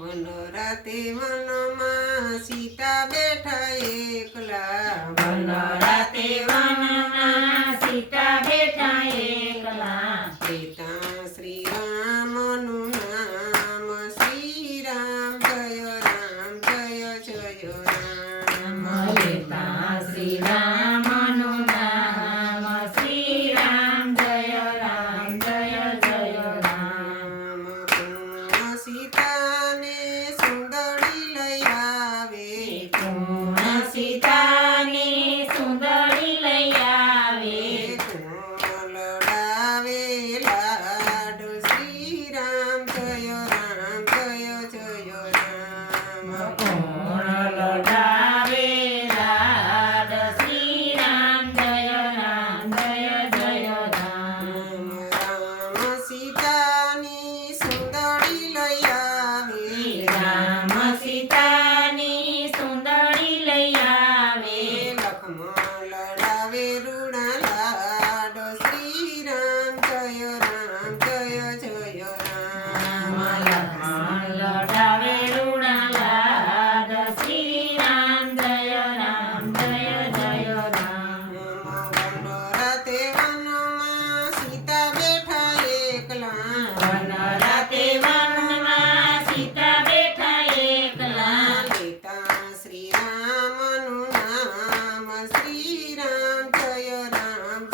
વનરાતે વનમાં સીતા બેઠા એકલા વનરાતે વનમાં સીતા બેઠા એકલા લેતા શ્રી રામનું નામ શ્રી રામ જય રામ લેતા શ્રી રામનું નામ શ્રી રામ જય રામ જય જય રામ સીતાને સુંદરી લઈ આવે કોણ સીતાની સુંદરી લઈ આવે કોણ લડાવે લાડ શ્રી રામ જય રામ કોણ લડાવે લાડ શ્રી રામ જય જય રામ રામ સીતાની સુંદરી લઈ આવે રામ સીતાની સુંદરી લઈ આવે લખમણ લડાવે રૂડા લાડ શ્રી રામ જય રામ લક્ષ્મણ લડાવે રૂડા લાડ શ્રી રામ જય જય રામ વનરાતે વનમાં સીતા બેઠા એકલા વનરાતે વનમાં સીતા બેઠા એકલા લેતા શ્રી રામનું નામ શ્રી રામ જય રામ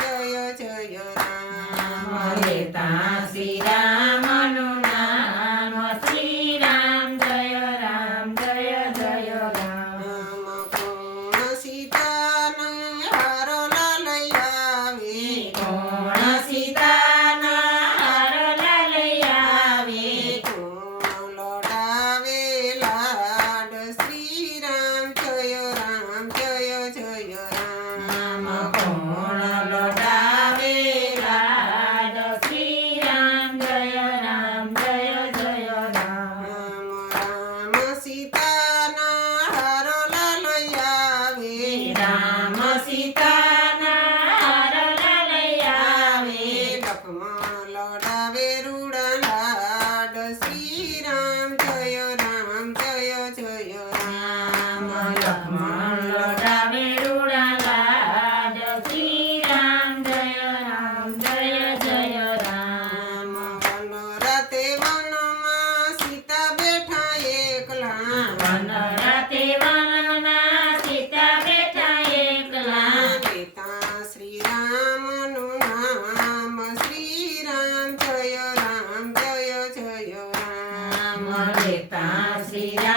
લેતા શ્રી રામનું નામ શ્રી રામ જય જય રામ કોણ સીતાને હારોલા લઈ આવે કોણ સીતાના હારલા લઈ આવે કોણ લડાવે લાડ શ્રી રામ જય રામ કોણ લડાવે લાડ શ્રી રામ જય જય રામ રામ સીતાના હારોલા લઈ આવે રામ સીતાના હારલા લઈ આવે લખમણ લડાવે રૂડા લાડ શ્રી રામ જય રામ લક્ષ્મણ લડાવે રૂડા લાડ શ્રી રામ જય જય રામ વનરાતે વનમાં સીતા બેઠા એકલા વનરાતે વનમાં સીતા બેઠા એકલા લેતા શ્રી રામનું નામ શ્રી રામ જય રામ લેતા શ્રી રામ